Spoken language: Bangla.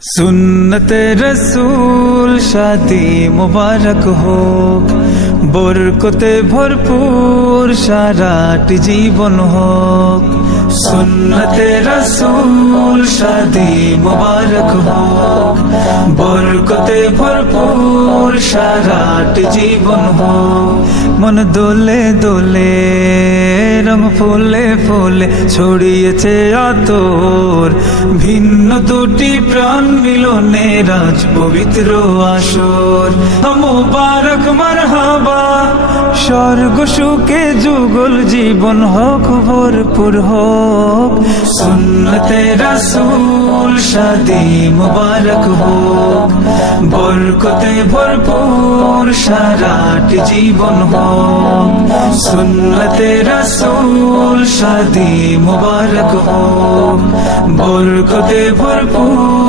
সুন্নতে রসূল শাদি মুবারক হোক, বরকতে ভরপুর সারাটি জীবন হোক। সুন্নতে রসূল শাদি মুবারক হোক, বরকতে ভরপুর সারাটি জীবন হোক। মন দোলে দোলে রং ফুলে ফুলে ছড়িয়েছে আতর, ভিন্ন দুটি প্রাণ মিলনে রাজ পবিত্র আসর। মুবারক মারহাবা, স্বর্গ সুখে যুগল জীবন হোক ভরপুর হোক। সুন্নতে রাসূল শাদি মুবারক হোক, বরকতে ভরপুর সারাটি জীবন হোক। সুন্নতে রাসূল শাদি মুবারক হোক, বরকতে ভরপুর